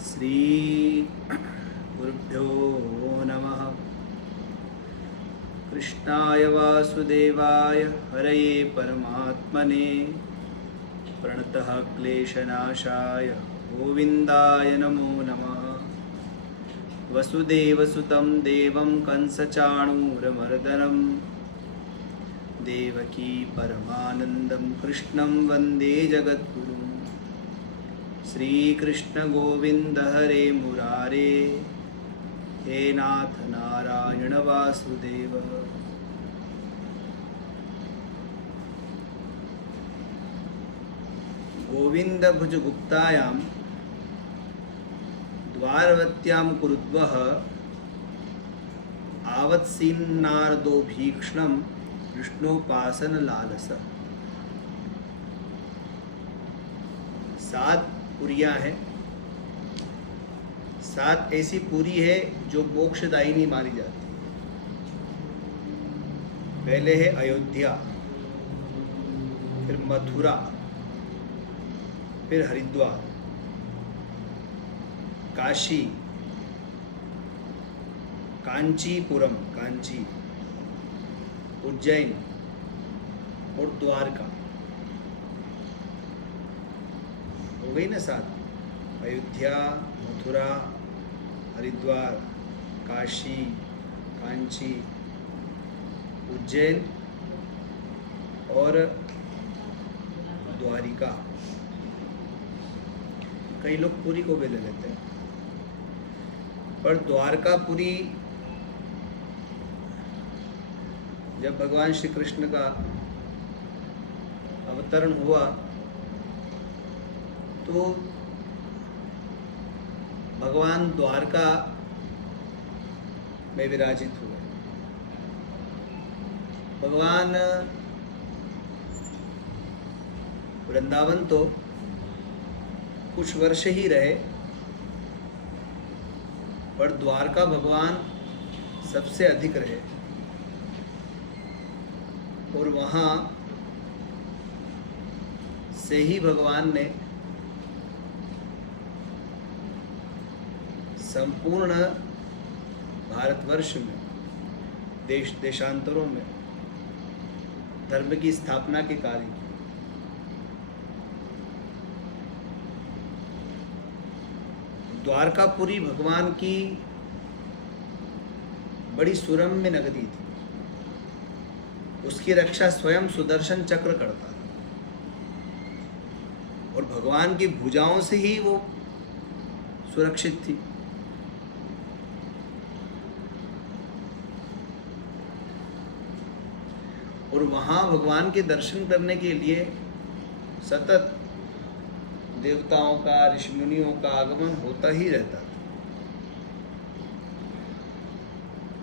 श्री गुरुभ्यो नमः। कृष्णाय वासुदेवाय हरये परमात्मने प्रणतः क्लेशनाशाय गोविन्दाय नमो नमः। वसुदेवसुतं देवं कंसचाणूरमर्दनं देवकी परमानन्दं कृष्णं वन्दे जगद्गुरुं। श्रीकृष्ण गोविन्द हरे मुरारे, हे नाथ नारायण वासुदेव। गोविंद भुज गुप्तायां द्वारवत्यां कुरुद्वः आवत्सीन्नारदो भीक्ष्णं विष्णोपासन लालस। 7 पुरियां हैं। 7 ऐसी पुरी है जो मोक्षदायिनी मानी जाती है। पहले है अयोध्या, फिर मथुरा, फिर हरिद्वार, काशी, कांचीपुरम कांची, उज्जैन और द्वारका। हो गई ना 7। अयोध्या, मथुरा, हरिद्वार, काशी, कांची, उज्जैन और द्वारिका। कई लोग पुरी को भी ले लेते हैं, पर द्वारकापुरी जब भगवान श्री कृष्ण का अवतरण हुआ तो भगवान द्वारका में विराजित हुए। भगवान वृंदावन तो कुछ वर्ष ही रहे, पर द्वारका भगवान सबसे अधिक रहे और वहाँ से ही भगवान ने संपूर्ण भारतवर्ष में देश देशांतरों में धर्म की स्थापना के कार्य की। द्वारकापुरी भगवान की बड़ी सुरम्य नगरी थी। उसकी रक्षा स्वयं सुदर्शन चक्र करता था और भगवान की भुजाओं से ही वो सुरक्षित थी। और वहाँ भगवान के दर्शन करने के लिए सतत देवताओं का, ऋषिमुनियों का आगमन होता ही रहता था।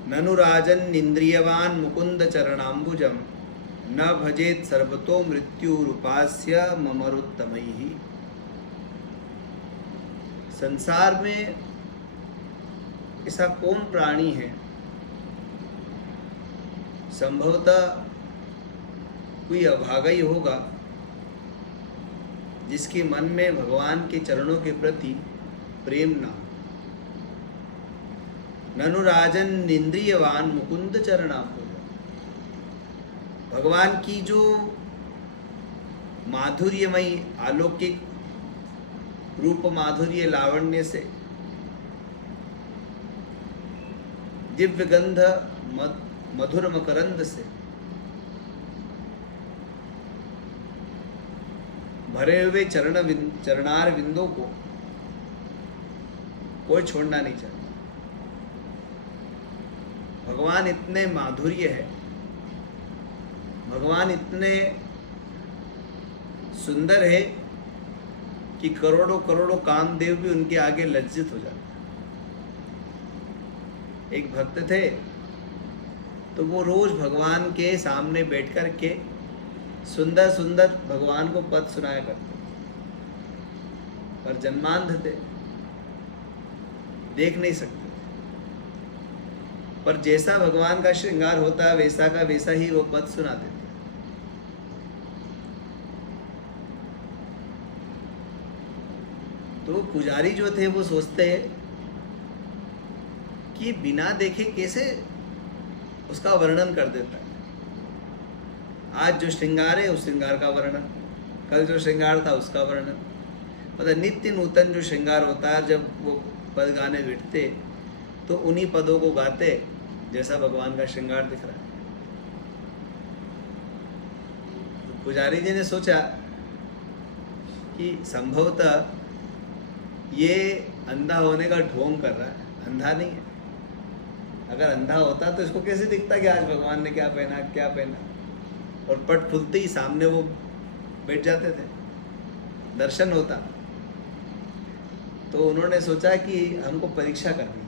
ननु राजन इंद्रियवान मुकुंद चरणाम्बुजम न भजेत सर्वतो मृत्युरूपास्य ममरुत्तमैहि। संसार में ऐसा कौन प्राणी है, संभवतः कोई अभागा ही होगा, जिसके मन में भगवान के चरणों के प्रति प्रेम ना हो। ननु राजन इंद्रियवान मुकुंद चरणाम्बुजम। भगवान की जो माधुर्यमयी अलौकिक रूप माधुर्य लावण्य से, दिव्य गंध मधुर मकरंद से भरे हुए चरणार विंदों को कोई छोड़ना नहीं चाहता। भगवान इतने माधुर्य है, भगवान इतने सुंदर है कि करोड़ों करोड़ों कामदेव भी उनके आगे लज्जित हो जाते। एक भक्त थे तो वो रोज भगवान के सामने बैठ कर के सुंदर सुंदर भगवान को पद सुनाया करते, पर जन्मांध थे, देख नहीं सकते। पर जैसा भगवान का श्रृंगार होता है वैसा का वैसा ही वो पद सुना देते। तो पुजारी जो थे वो सोचते कि बिना देखे कैसे उसका वर्णन कर देता है। आज जो श्रृंगार है उस श्रृंगार का वर्णन, कल जो श्रृंगार था उसका वर्णन, मतलब नित्य नूतन जो श्रृंगार होता है। जब वो पद गाने बैठते तो उन्हीं पदों को गाते जैसा भगवान का श्रृंगार दिख रहा है। तो पुजारी जी ने सोचा कि संभवतः ये अंधा होने का ढोंग कर रहा है, अंधा नहीं है। अगर अंधा होता तो इसको कैसे दिखता कि आज भगवान ने क्या पहना क्या पहना, और पट खुलते ही सामने वो बैठ जाते थे, दर्शन होता। तो उन्होंने सोचा कि हमको परीक्षा करनी है,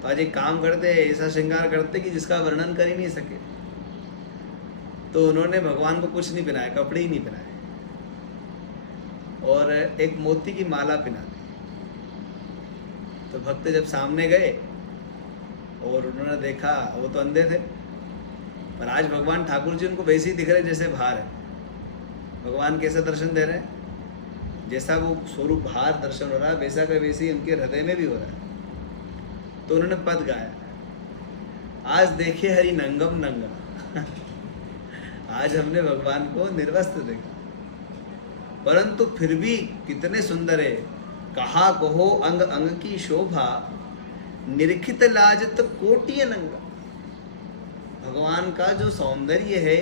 तो आज एक काम करते, ऐसा श्रृंगार करते कि जिसका वर्णन कर ही नहीं सके। तो उन्होंने भगवान को कुछ नहीं पहनाया, कपड़े ही नहीं पहनाए, और एक मोती की माला पहना दी। तो भक्त जब सामने गए और उन्होंने देखा, वो तो अंधे थे, पर आज भगवान ठाकुर जी उनको वैसे ही दिख रहे जैसे बाहर है। भगवान कैसा दर्शन दे रहे हैं, जैसा वो स्वरूप बाहर दर्शन हो रहा है वैसा का वैसे ही उनके हृदय में भी हो रहा है। तो उन्होंने पद गाया, आज देखे हरि नंगम नंगा आज हमने भगवान को निर्वस्त्र देखा, परंतु फिर भी कितने सुंदर है। कहा कहो अंग अंग की शोभा, निरखित लाजत कोटि नंगा। भगवान का जो सौंदर्य है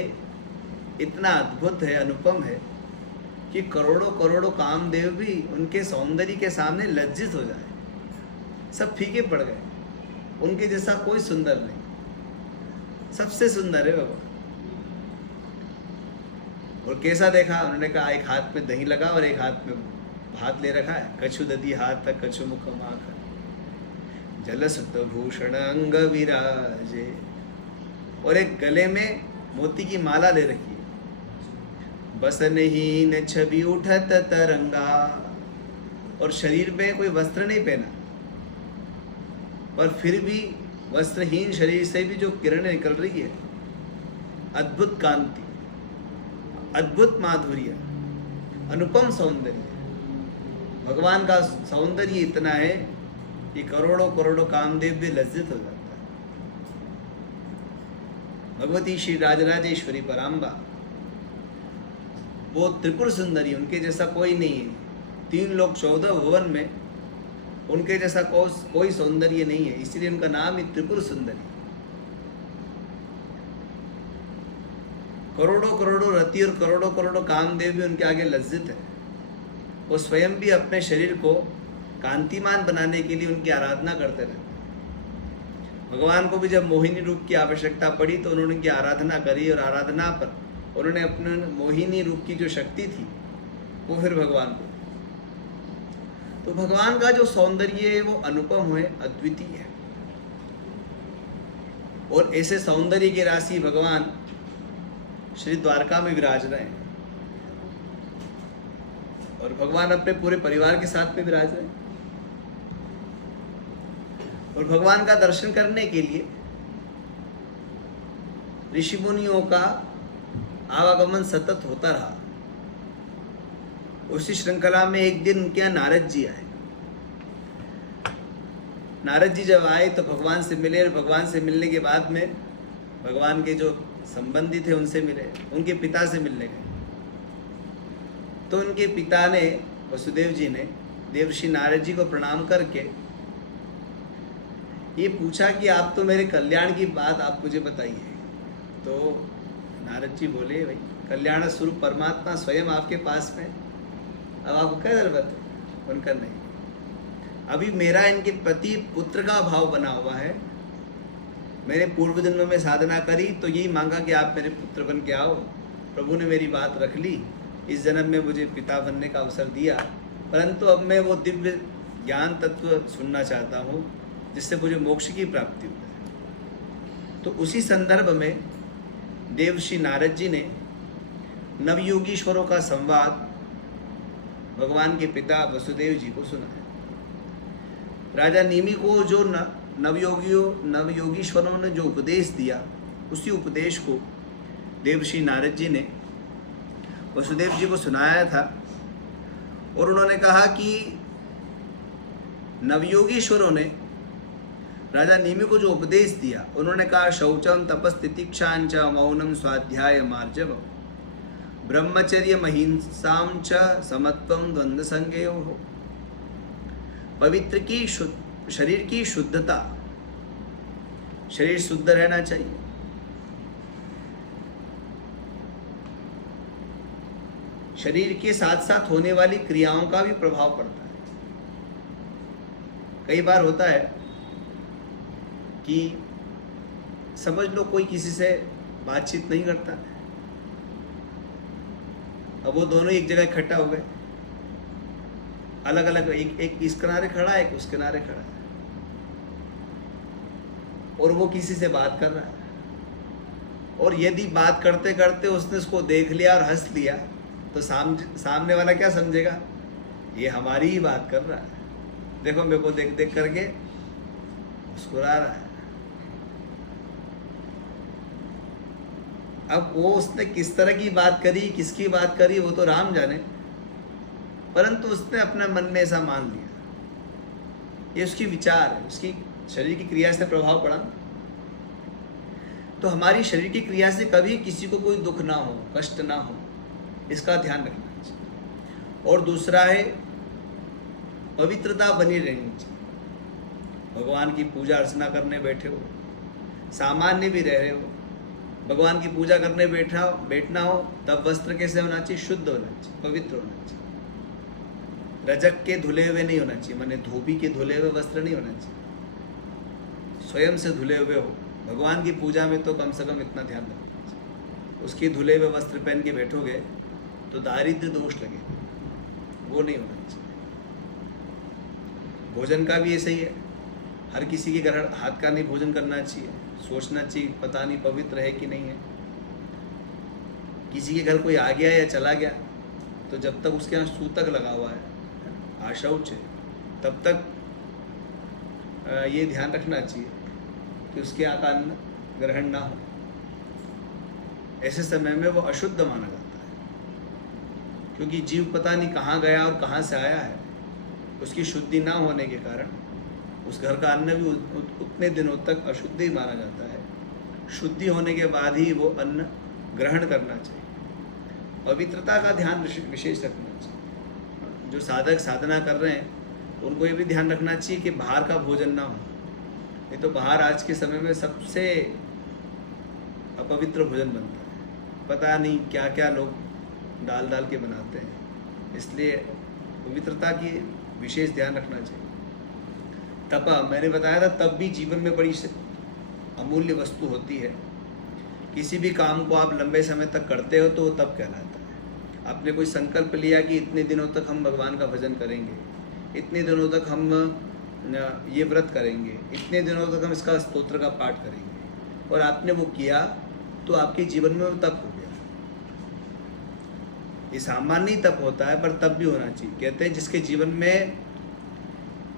इतना अद्भुत है, अनुपम है कि करोड़ों करोड़ों कामदेव भी उनके सौंदर्य के सामने लज्जित हो जाए, सब फीके पड़ गए। उनके जैसा कोई सुंदर नहीं, सबसे सुंदर है भगवान। और कैसा देखा, उन्होंने कहा एक हाथ में दही लगा और एक हाथ में भात ले रखा है, कछु दधी हाथ तक कछु मुख माख, जलसुत भूषण अंग विराजे, और एक गले में मोती की माला ले रखी है। बसनहीन छवि उठत तरंगा, और शरीर में कोई वस्त्र नहीं पहना, पर फिर भी वस्त्रहीन शरीर से भी जो किरणें निकल रही है, अद्भुत कांति, अद्भुत माधुर्य, अनुपम सौंदर्य। भगवान का सौंदर्य इतना है कि करोड़ों करोड़ों कामदेव भी लज्जित हो जाता है। भगवती श्री राजराजेश्वरी पराम्बा, वो त्रिपुर सुंदरी, उनके जैसा कोई नहीं है। 3 लोक 14 भुवन में उनके जैसा कोई सौंदर्य नहीं है, इसलिए उनका नाम ही त्रिपुर सुंदरी। करोड़ों करोड़ों रति और करोड़ों करोड़ों कामदेव भी उनके आगे लज्जित है। वो स्वयं भी अपने शरीर को कांतिमान बनाने के लिए उनकी आराधना करते रहते। भगवान को भी जब मोहिनी रूप की आवश्यकता पड़ी तो उन्होंने उनकी आराधना करी, और आराधना पर उन्होंने अपने मोहिनी रूप की जो शक्ति थी वो फिर भगवान को। तो भगवान का जो सौंदर्य है वो अनुपम है, अद्वितीय है। और ऐसे सौंदर्य के राशि भगवान श्री द्वारका में विराज रहे हैं, और भगवान अपने पूरे परिवार के साथ में विराज रहे हैं। और भगवान का दर्शन करने के लिए ऋषि मुनियों का आवागमन सतत होता रहा। उसी श्रृंखला में एक दिन उनके यहाँ नारद जी आए। नारद जी जब आए तो भगवान से मिले, और भगवान से मिलने के बाद में भगवान के जो संबंधी थे उनसे मिले, उनके पिता से मिलने गए। तो उनके पिता ने, वसुदेव जी ने, देवर्षि नारद जी को प्रणाम करके ये पूछा कि आप तो मेरे कल्याण की बात आप मुझे बताइए। तो नारद जी बोले, भाई कल्याण स्वरूप परमात्मा स्वयं आपके पास में, अब आपको क्या जरूरत है? उनका नहीं, अभी मेरा इनके प्रति पुत्र का भाव बना हुआ है। मैंने पूर्व जन्म में साधना करी तो यही मांगा कि आप मेरे पुत्र बन के आओ। प्रभु ने मेरी बात रख ली, इस जन्म में मुझे पिता बनने का अवसर दिया, परंतु अब मैं वो दिव्य ज्ञान तत्व सुनना चाहता हूँ जिससे मुझे मोक्ष की प्राप्ति हो जाए। तो उसी संदर्भ में देवर्षि नारद जी ने नवयोगीश्वरों का संवाद भगवान के पिता वसुदेव जी को सुनाया। राजा नीमि को जो नवयोगीश्वरों ने जो उपदेश दिया, उसी उपदेश को देवर्षि नारद जी ने वसुदेव जी को सुनाया था। और उन्होंने कहा कि नवयोगीश्वरों ने राजा नेमि को जो उपदेश दिया, उन्होंने कहा शौचम तपस्तितिक्षांच मौनम स्वाध्याय मार्जव ब्रह्मचर्य महिंसाम च समत्वम द्वंद्व संज्ञयो हो। पवित्र की शरीर की शुद्धता, शरीर शुद्ध रहना चाहिए। शरीर के साथ साथ होने वाली क्रियाओं का भी प्रभाव पड़ता है। कई बार होता है कि समझ लो कोई किसी से बातचीत नहीं करता, अब वो दोनों एक जगह इकट्ठा हो गए, अलग अलग, एक इस किनारे खड़ा है, एक उस किनारे खड़ा है, और वो किसी से बात कर रहा है, और यदि बात करते करते उसने उसको देख लिया और हंस लिया तो सामने वाला क्या समझेगा, ये हमारी ही बात कर रहा है, देखो मेरे को देख देख करके मुस्कुरा रहा है। अब वो उसने किस तरह की बात करी, किसकी बात करी, वो तो राम जाने, परंतु उसने अपने मन में ऐसा मान लिया। ये उसकी विचार है, उसकी शरीर की क्रिया से प्रभाव पड़ा। तो हमारी शरीर की क्रिया से कभी किसी को कोई दुख ना हो, कष्ट ना हो, इसका ध्यान रखना चाहिए। और दूसरा है पवित्रता बनी रहनी चाहिए। भगवान की पूजा अर्चना करने बैठे हो, सामान्य भी रह रहे हो, भगवान की पूजा करने बैठना हो, तब वस्त्र कैसे होना चाहिए, शुद्ध होना चाहिए, पवित्र होना चाहिए। रजक के धुले हुए नहीं होना चाहिए, माने धोबी के धुले हुए वस्त्र नहीं होना चाहिए, स्वयं से धुले हुए हो। भगवान की पूजा में तो कम से कम इतना ध्यान रखना चाहिए। उसके धुले हुए वस्त्र पहन के बैठोगे तो दारिद्र्य दोष लगेगा, वो नहीं होना चाहिए। भोजन का भी ऐसा ही है, हर किसी के घर हाथ का नहीं भोजन करना चाहिए, सोचना चाहिए पता नहीं पवित्र है कि नहीं है। किसी के घर कोई आ गया या चला गया तो जब तक उसके यहाँ सूतक लगा हुआ है, आशौच है, तब तक ये ध्यान रखना चाहिए कि उसके यहाँ का अन्न ग्रहण ना हो। ऐसे समय में वो अशुद्ध माना जाता है, क्योंकि जीव पता नहीं कहाँ गया और कहाँ से आया है। उसकी शुद्धि ना होने के कारण उस घर का अन्न भी उतने दिनों तक अशुद्ध ही माना जाता है। शुद्धि होने के बाद ही वो अन्न ग्रहण करना चाहिए। पवित्रता का ध्यान विशेष रखना चाहिए। जो साधक साधना कर रहे हैं उनको ये भी ध्यान रखना चाहिए कि बाहर का भोजन ना हो। नहीं तो बाहर आज के समय में सबसे अपवित्र भोजन बनता है, पता नहीं क्या क्या लोग डाल डाल के बनाते हैं। इसलिए पवित्रता की विशेष ध्यान रखना चाहिए। तप, मैंने बताया था, तप भी जीवन में बड़ी अमूल्य वस्तु होती है। किसी भी काम को आप लंबे समय तक करते हो तो तप कहलाता है। आपने कोई संकल्प लिया कि इतने दिनों तक हम भगवान का भजन करेंगे, इतने दिनों तक हम ये व्रत करेंगे, इतने दिनों तक हम इसका स्तोत्र का पाठ करेंगे, और आपने वो किया तो आपके जीवन में वो तप हो गया। ये सामान्य तप होता है, पर तप भी होना चाहिए। कहते हैं जिसके जीवन में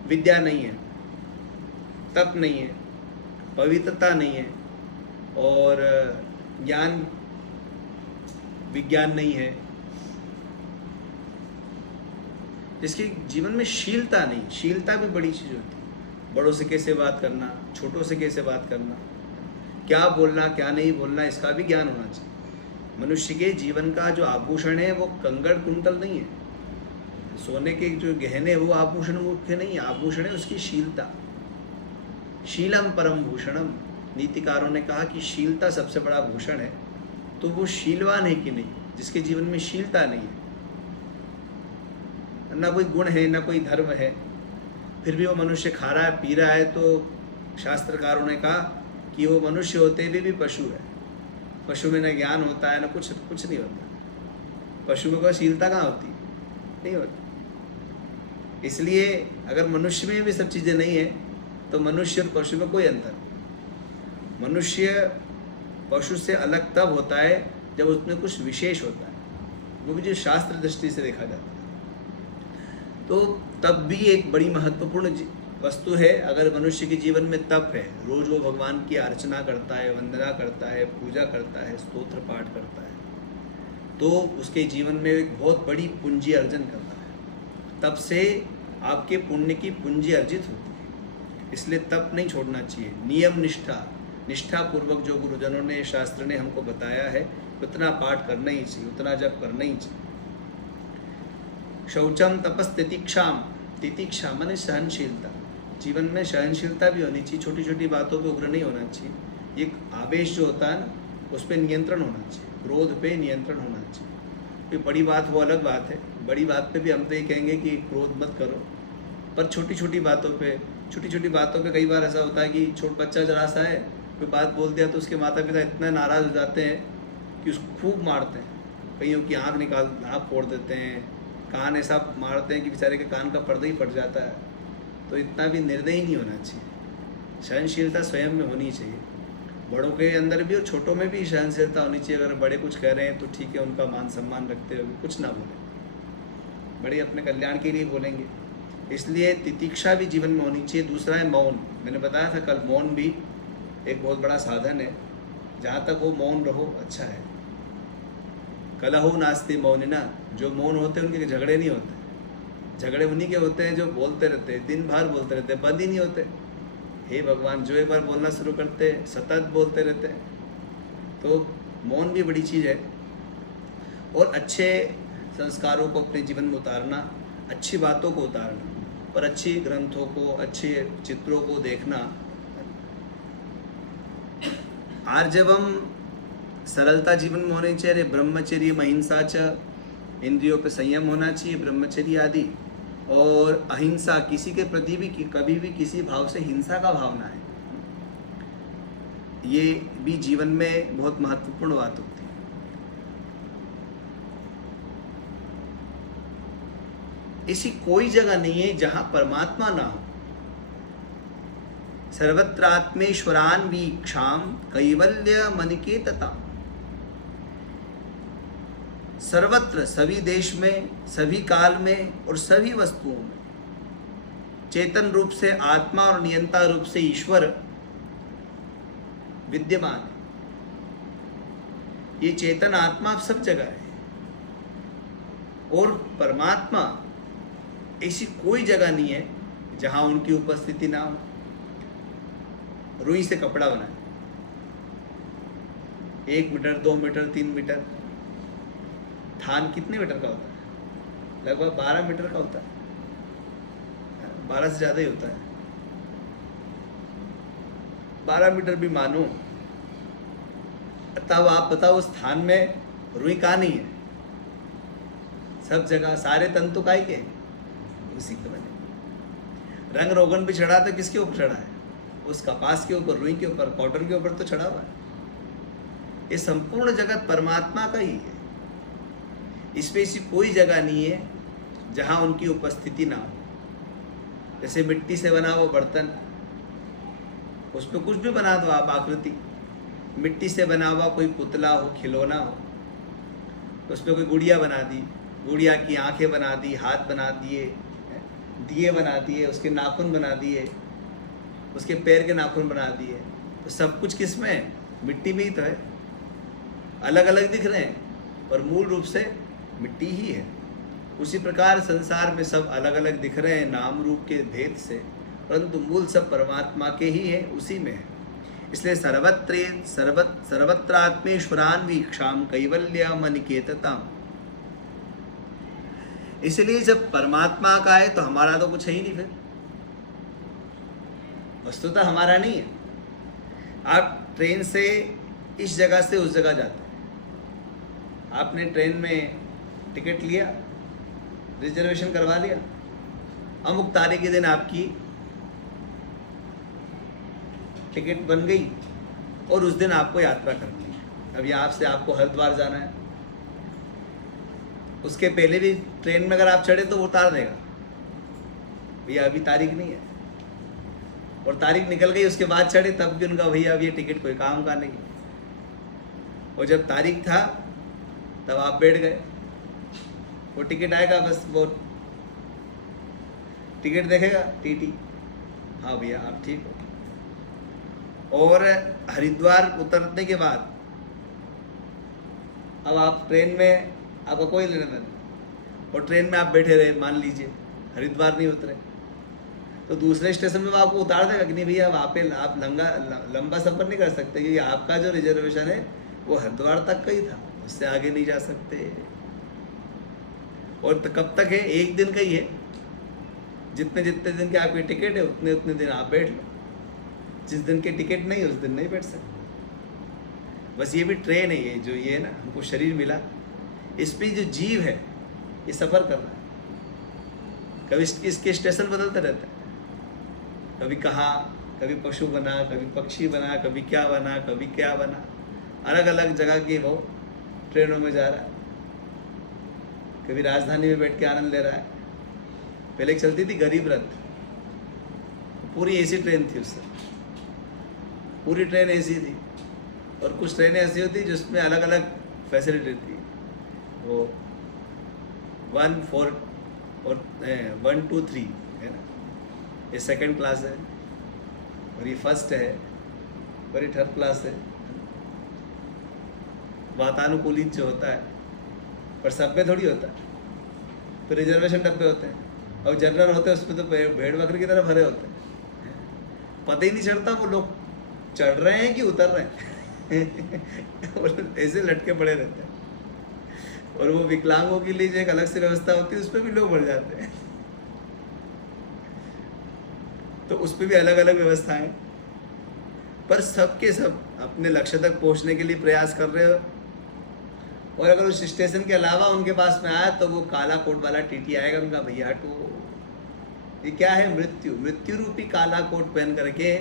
विद्या नहीं है, तप नहीं है, पवित्रता नहीं है, और ज्ञान विज्ञान नहीं है, जिसके जीवन में शीलता नहीं, शीलता भी बड़ी चीज़ होती है। बड़ों से कैसे बात करना, छोटों से कैसे बात करना, क्या बोलना क्या नहीं बोलना, इसका भी ज्ञान होना चाहिए। मनुष्य के जीवन का जो आभूषण है वो कंगड़ कुंतल नहीं है, सोने के जो गहने वो आभूषण मुख्य नहीं है, आभूषण है उसकी शीलता। शीलम परम भूषणम, नीतिकारों ने कहा कि शीलता सबसे बड़ा भूषण है। तो वो शीलवान है कि नहीं, जिसके जीवन में शीलता नहीं है, ना कोई गुण है ना कोई धर्म है, फिर भी वो मनुष्य खा रहा है पी रहा है, तो शास्त्रकारों ने कहा कि वो मनुष्य होते हुए भी पशु है। पशु में न ज्ञान होता है, न कुछ नहीं होता। पशु में कोई शीलता कहाँ होती, नहीं होती। इसलिए अगर मनुष्य में भी सब चीज़ें नहीं है तो मनुष्य और पशु में कोई अंतर नहीं। मनुष्य पशु से अलग तब होता है जब उसमें कुछ विशेष होता है, वो भी जो शास्त्र दृष्टि से देखा जाता है। तो तप भी एक बड़ी महत्वपूर्ण वस्तु है। अगर मनुष्य के जीवन में तप है, रोज वो भगवान की अर्चना करता है, वंदना करता है, पूजा करता है, स्तोत्र पाठ करता है, तो उसके जीवन में एक बहुत बड़ी पूंजी अर्जन करता है। तप से आपके पुण्य की पूंजी अर्जित होती है। इसलिए तप नहीं छोड़ना चाहिए। नियम निष्ठा पूर्वक जो गुरुजनों ने, शास्त्र ने हमको बताया है, उतना पाठ करना ही चाहिए, उतना जप करना ही चाहिए। शौचम तपस तितिक्षाम, तितिक्षा माने सहनशीलता। जीवन में सहनशीलता भी होनी चाहिए, छोटी छोटी बातों पे उग्र नहीं होना चाहिए। एक आवेश जो होता है ना, उस पर नियंत्रण होना चाहिए, क्रोध पे नियंत्रण होना चाहिए। कोई बड़ी बात वो अलग बात है, बड़ी बात पे भी हम तो ये कहेंगे कि क्रोध मत करो, पर छोटी छोटी बातों पे कई बार ऐसा होता है कि छोटा बच्चा जरा सा है, कोई बात बोल दिया तो उसके माता पिता इतना नाराज़ हो जाते हैं कि उसको खूब मारते हैं। कईयों की आँख फोड़ देते हैं, कान ऐसा मारते हैं कि बेचारे के कान का पर्दा ही फट जाता है। तो इतना भी निर्दयी नहीं होना चाहिए। सहनशीलता स्वयं में होनी चाहिए, बड़ों के अंदर भी और छोटों में भी सहनशीलता होनी चाहिए। अगर बड़े कुछ कह रहे हैं तो ठीक है, उनका मान सम्मान रखते हुए कुछ ना बोलें, बड़े अपने कल्याण के लिए बोलेंगे। इसलिए तितिक्षा भी जीवन में होनी चाहिए। दूसरा है मौन। मैंने बताया था कल, मौन भी एक बहुत बड़ा साधन है। जहाँ तक वो मौन रहो अच्छा है। कलहो नास्ति मौनिना, जो मौन होते हैं उनके झगड़े नहीं होते। झगड़े उन्हीं के होते हैं जो बोलते रहते हैं, दिन भर बोलते रहते हैं, बंद ही नहीं होते। हे भगवान, जो एक बार बोलना शुरू करते हैं सतत बोलते रहते हैं। तो मौन भी बड़ी चीज़ है। और अच्छे संस्कारों को अपने जीवन में उतारना, अच्छी बातों को उतारना, और अच्छी ग्रंथों को, अच्छे चित्रों को देखना। आर्जवम, सरलता जीवन में होनी चाहिए। ब्रह्मचर्य महिंसा च, इंद्रियों पे संयम होना चाहिए, ब्रह्मचर्य आदि। और अहिंसा, किसी के प्रति भी कभी भी किसी भाव से हिंसा का भाव ना है। ये भी जीवन में बहुत महत्वपूर्ण बात होती है। ऐसी कोई जगह नहीं है जहां परमात्मा ना हो। सर्वत्रात्मेश्वरान वीक्षाम कैवल्य मनिकेतता। सर्वत्र, सभी देश में, सभी काल में और सभी वस्तुओं में चेतन रूप से आत्मा और नियंता रूप से ईश्वर विद्यमान है। ये चेतन आत्मा सब जगह है। और परमात्मा, ऐसी कोई जगह नहीं है जहां उनकी उपस्थिति ना हो। रुई से कपड़ा बनाए, 1 मीटर, 2 मीटर, 3 मीटर। थान कितने मीटर का होता है? लगभग 12 मीटर का होता है, 12 से ज़्यादा ही होता है। 12 मीटर भी मानो, तब आप बताओ उस थान में रुई कहाँ नहीं है? सब जगह सारे तंतु काय के उसी के बने। रंग रोगन भी चढ़ा तो किसके ऊपर चढ़ा है? उस कपास के ऊपर, रुई के ऊपर, कॉटन के ऊपर तो चढ़ा हुआ है। ये संपूर्ण जगत परमात्मा का ही है। इसमें ऐसी कोई जगह नहीं है जहाँ उनकी उपस्थिति ना हो। जैसे मिट्टी से बना हुआ बर्तन, उस पर कुछ भी बना दो आप आकृति। मिट्टी से बना हुआ कोई पुतला हो, खिलौना हो, उस पर कोई गुड़िया बना दी, गुड़िया की आंखें बना दी, हाथ बना दिए, दिए बना दिए, उसके नाखून बना दिए, उसके पैर के नाखून बना दिए। तो सब कुछ किस में है? मिट्टी में ही तो है। अलग अलग दिख रहे हैं और मूल रूप से मिट्टी ही है। उसी प्रकार संसार में सब अलग अलग दिख रहे हैं नाम रूप के भेद से, परंतु मूल सब परमात्मा के ही है, उसी में है। इसलिए सर्वत्रात्मेश्वरान वीक्षाम कैवल्य मनिकेतताम। इसलिए जब परमात्मा का है तो हमारा तो कुछ है ही नहीं। फिर वस्तुतः हमारा नहीं है। आप ट्रेन से इस जगह से उस जगह जाते हैं, आपने ट्रेन में टिकट लिया, रिजर्वेशन करवा लिया, अमुक तारीख के दिन आपकी टिकट बन गई और उस दिन आपको यात्रा करनी है। अब यहाँ से आपको हरिद्वार जाना है, उसके पहले भी ट्रेन में अगर आप चढ़े तो वो उतार देगा, भैया अभी तारीख नहीं है, और तारीख निकल गई उसके बाद चढ़े तब भी उनका भैया अब ये टिकट कोई काम का नहीं। और जब तारीख था तब आप बैठ गए, वो टिकट आएगा, बस वो टिकट देखेगा टीटी, हाँ भैया आप ठीक हो। और हरिद्वार उतरने के बाद अब आप ट्रेन में, आपका कोई लेना देना, और ट्रेन में आप बैठे रहे, मान लीजिए हरिद्वार नहीं उतरे तो दूसरे स्टेशन में वो आपको उतार देगा कि नहीं भैया वहाँ पे आप लंबा सफ़र नहीं कर सकते, क्योंकि आपका जो रिजर्वेशन है वो हरिद्वार तक का ही था, उससे आगे नहीं जा सकते। और तो कब तक है? 1 दिन का ही है। जितने जितने दिन के आपकी टिकट है उतने उतने दिन आप बैठ लो, जिस दिन की टिकट नहीं उस दिन नहीं बैठ सकते। बस ये भी ट्रेन है, ये जो ये है ना हमको शरीर मिला, इस पर जो जीव है ये सफ़र कर रहा है। कभी इसके स्टेशन बदलते रहते हैं, कभी कहाँ, कभी पशु बना, कभी पक्षी बना, कभी क्या बना, कभी क्या बना, अलग अलग जगह की वो ट्रेनों में जा रहा है। कभी राजधानी में बैठ के आनंद ले रहा है। पहले एक चलती थी गरीब रथ, पूरी एसी ट्रेन थी, उससे पूरी ट्रेन एसी थी। और कुछ ट्रेनें ऐसी होती जिसमें अलग अलग फैसिलिटी थी। वो 1, 4 और 1, 2, 3 है ना, ये सेकंड क्लास है और ये फर्स्ट है और ये थर्ड क्लास है। वातानुकूलित जो होता है, पर सब में थोड़ी होता है। तो रिजर्वेशन डब्बे होते हैं और जनरल होते हैं, उसमें तो भेड़ बकरी की तरह भरे होते हैं। पता ही नहीं चलता वो लोग चढ़ रहे हैं कि उतर रहे हैं और ऐसे लटके पड़े रहते हैं। और वो विकलांगों के लिए जो एक अलग से व्यवस्था होती है उस पर भी लोग बढ़ जाते हैं। तो उस पर भी अलग अलग व्यवस्थाएं, पर सबके सब अपने लक्ष्य तक पहुंचने के लिए प्रयास कर रहे हो। और अगर उस स्टेशन के अलावा उनके पास में आया तो वो काला कोट वाला टीटी आएगा, उनका भैया हटो। ये क्या है? मृत्यु। मृत्यु रूपी काला कोट पहन करके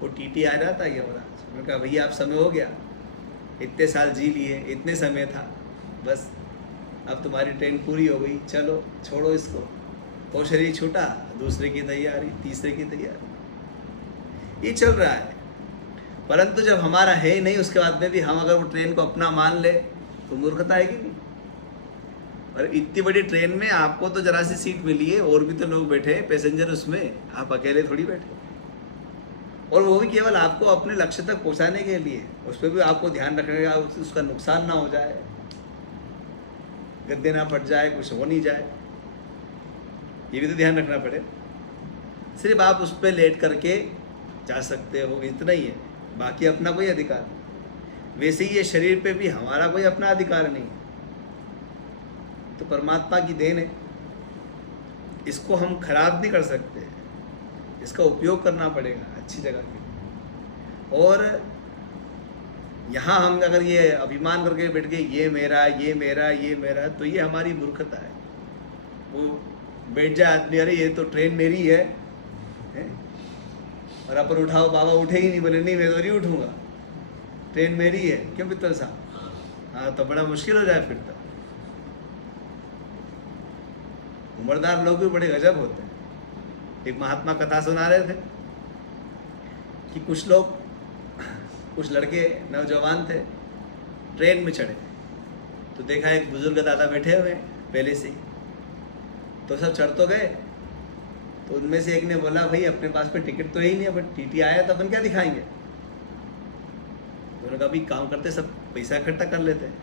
वो टीटी आ रहा था यमराज। उन्होंने कहा भैया आप समय हो गया, इतने साल जी लिए, इतने समय था, बस अब तुम्हारी ट्रेन पूरी हो गई, चलो छोड़ो इसको। वो शरीर छूटा, दूसरे की तैयारी, तीसरे की तैयारी, ये चल रहा है। परंतु जब हमारा है ही नहीं, उसके बाद में भी हम अगर वो ट्रेन को अपना मान ले तो मूर्खता है कि नहीं? और इतनी बड़ी ट्रेन में आपको तो जरा सी सीट मिली है, और भी तो लोग बैठे हैं पैसेंजर उसमें, आप अकेले थोड़ी बैठे। और वो भी केवल आपको अपने लक्ष्य तक पहुंचाने के लिए। उस पर भी आपको ध्यान रखने का, उसका नुकसान ना हो जाए, गद्दे ना फट जाए, कुछ हो नहीं जाए, ये भी तो ध्यान रखना पड़े। सिर्फ आप उस पर लेट करके जा सकते हो, इतना ही है, बाकी अपना कोई अधिकार नहीं। वैसे ही ये शरीर पे भी हमारा कोई अपना अधिकार नहीं, तो परमात्मा की देन है, इसको हम खराब नहीं कर सकते, इसका उपयोग करना पड़ेगा अच्छी जगह के। और यहाँ हम अगर ये अभिमान करके बैठ गए ये मेरा, ये मेरा, ये मेरा, तो ये हमारी मूर्खता है। वो बैठ जाए आदमी, अरे ये तो ट्रेन मेरी है, और अपन उठाओ, बाबा उठे ही नहीं, बोले नहीं मैं तो नहीं उठूंगा, ट्रेन मेरी है। क्यों पित्तल साहब? हाँ तो बड़ा मुश्किल हो जाए फिर तो। उम्रदार लोग भी बड़े गजब होते हैं। एक महात्मा कथा सुना रहे थे कि कुछ लड़के नौजवान थे, ट्रेन में चढ़े तो देखा एक बुजुर्ग दादा बैठे हुए पहले से ही, तो सब चढ़ तो गए। तो उनमें से एक ने बोला भाई अपने पास पे टिकट तो ही नहीं है, बट टीटी आया तो अपन क्या दिखाएंगे। तो उन्होंने कहा काम करते सब पैसा इकट्ठा कर लेते हैं।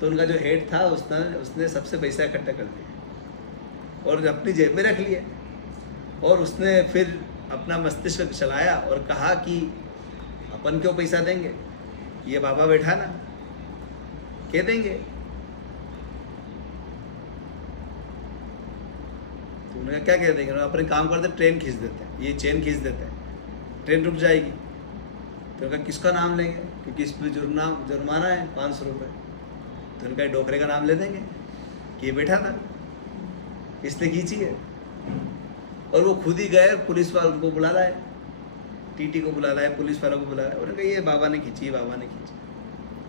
तो उनका जो हेड था उसने सबसे पैसा इकट्ठा कर लिया और अपनी जेब में रख लिया। और उसने फिर अपना मस्तिष्क चलाया और कहा कि अपन क्यों पैसा देंगे, ये बाबा बैठा ना, कह देंगे। तो उन्होंने क्या कह देंगे, अपने काम करते ट्रेन खींच देते हैं, ये चेन खींच देते हैं, ट्रेन रुक जाएगी। तो उनका किसका नाम लेंगे, क्योंकि इस पर जुर्माना है 500 रुपये। तो उनका डोकरे का नाम ले देंगे कि ये बैठा था, इसने खींची है। और वो खुद ही गए, पुलिस वालों को बुला लाए, टीटी को बुला लाए, पुलिस वालों को बुला लाए। उन्होंने कहा ये बाबा ने खींची, बाबा ने खींची।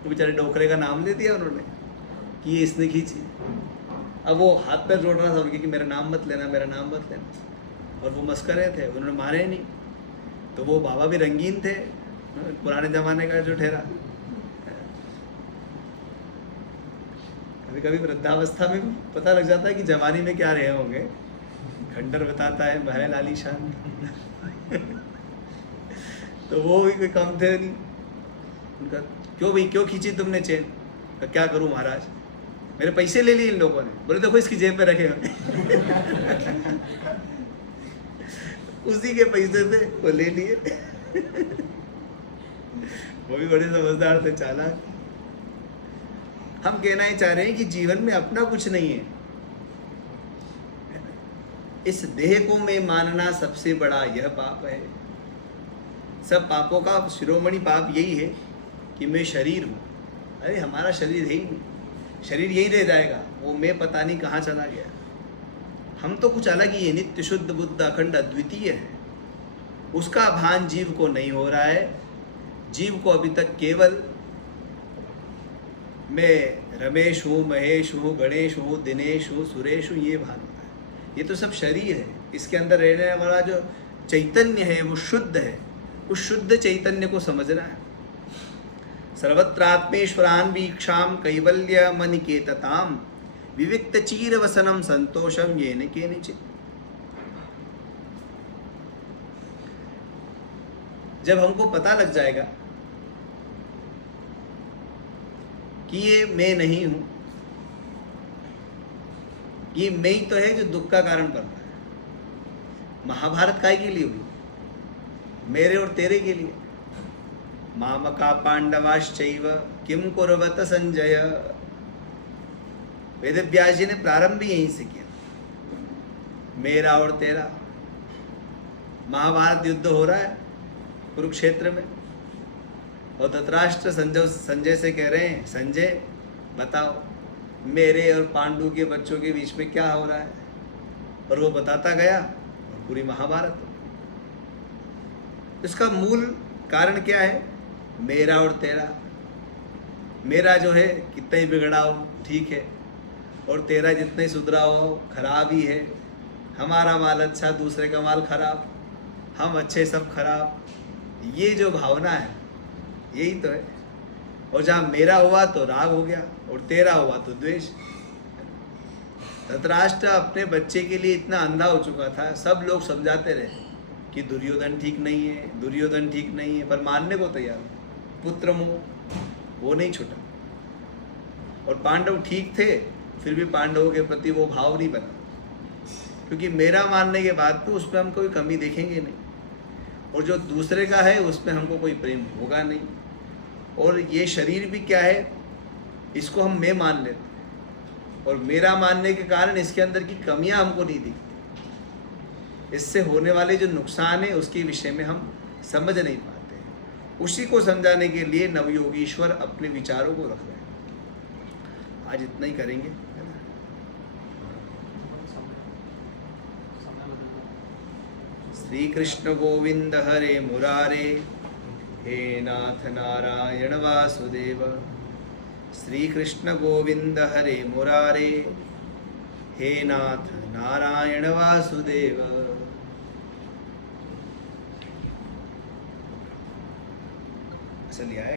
तो बेचारे डोकरे का नाम ले दिया उन्होंने कि ये इसने खींची। अब वो हाथ पैर जोड़ रहा था उनके कि मेरा नाम मत लेना, मेरा नाम मत लेना। और वो मस्करे थे, उन्होंने मारे नहीं। तो वो बाबा भी रंगीन थे, पुराने ज़माने का जो ठहरा। कभी कभी वृद्धावस्था में पता लग जाता है कि जवानी में क्या रहे होंगे। खंडर बताता है महल आलीशान तो वो भी कोई कम थे नहीं। उनका क्यों भाई, क्यों खींची तुमने चेन? क्या करूं महाराज, मेरे पैसे ले लिए इन लोगों ने। बोले देखो इसकी जेब में रखे हुए उसी के पैसे थे, वो ले लिए वो भी बड़े समझदार थे, चालाक। हम कहना ही चाह रहे हैं कि जीवन में अपना कुछ नहीं है। इस देह को मैं मानना सबसे बड़ा यह पाप है। सब पापों का शिरोमणि पाप यही है कि मैं शरीर हूँ। अरे हमारा शरीर है ही नहीं, शरीर यही रह जाएगा, वो मैं पता नहीं कहाँ चला गया। हम तो कुछ अलग ही है, नित्य शुद्ध बुद्ध अखंड अद्वितीय है। उसका भान जीव को नहीं हो रहा है। जीव को अभी तक केवल मैं रमेश हूँ, महेश हूँ, गणेश हूँ, दिनेश हूँ, सुरेश हूँ, ये भान होता है। ये तो सब शरीर है। इसके अंदर रहने वाला जो चैतन्य है वो शुद्ध है। उस शुद्ध चैतन्य को समझना है। सर्वत्रात्मेश्वरान वीक्षाम कैवल्य मनिकेतताम विविक्त चीर वसनम संतोषम येन केनचित्। जब हमको पता लग जाएगा कि ये मैं नहीं हूं, ये मैं ही तो है जो दुख का कारण बन रहा है। महाभारत काय के लिए हुई? मेरे और तेरे के लिए। मामका पांडवाश्चैव किम कुर्वत संजय। वेद व्यास जी ने प्रारंभ भी यहीं से किया, मेरा और तेरा। महाभारत युद्ध हो रहा है कुरुक्षेत्र में, और धृतराष्ट्र संजय से कह रहे हैं, संजय बताओ मेरे और पांडु के बच्चों के बीच में क्या हो रहा है। और वो बताता गया और पूरी महाभारत। इसका मूल कारण क्या है? मेरा और तेरा। मेरा जो है कितना ही बिगड़ा हो ठीक है, और तेरा जितना ही सुधरा हो खराब ही है। हमारा माल अच्छा, दूसरे का माल खराब, हम अच्छे सब खराब। ये जो भावना है यही तो है। और जहाँ मेरा हुआ तो राग हो गया, और तेरा हुआ तो द्वेष। धृतराष्ट्र अपने बच्चे के लिए इतना अंधा हो चुका था, सब लोग समझाते रहे कि दुर्योधन ठीक नहीं है, दुर्योधन ठीक नहीं है, पर मानने को तैयार। पुत्र मोह वो नहीं छूटा। और पांडव ठीक थे, फिर भी पांडवों के प्रति वो भाव नहीं बना, क्योंकि मेरा मानने के बाद तो उसमें हम कोई कमी देखेंगे नहीं, और जो दूसरे का है उसमें हमको कोई प्रेम होगा नहीं। और ये शरीर भी क्या है, इसको हम मैं मान लेते हैं, और मेरा मानने के कारण इसके अंदर की कमियां हमको नहीं दिखती। इससे होने वाले जो नुकसान है उसके विषय में हम समझ नहीं पाते। उसी को समझाने के लिए नवयोगीश्वर अपने विचारों को रख रहे हैं। आज इतना ही करेंगे, है ना? श्री कृष्ण गोविंद हरे मुरारे, हे नाथ नारायण वासुदेव। श्री कृष्ण गोविंद हरे मुरारे, हे नाथ नारायण वासुदेव। ऐसा लिया है।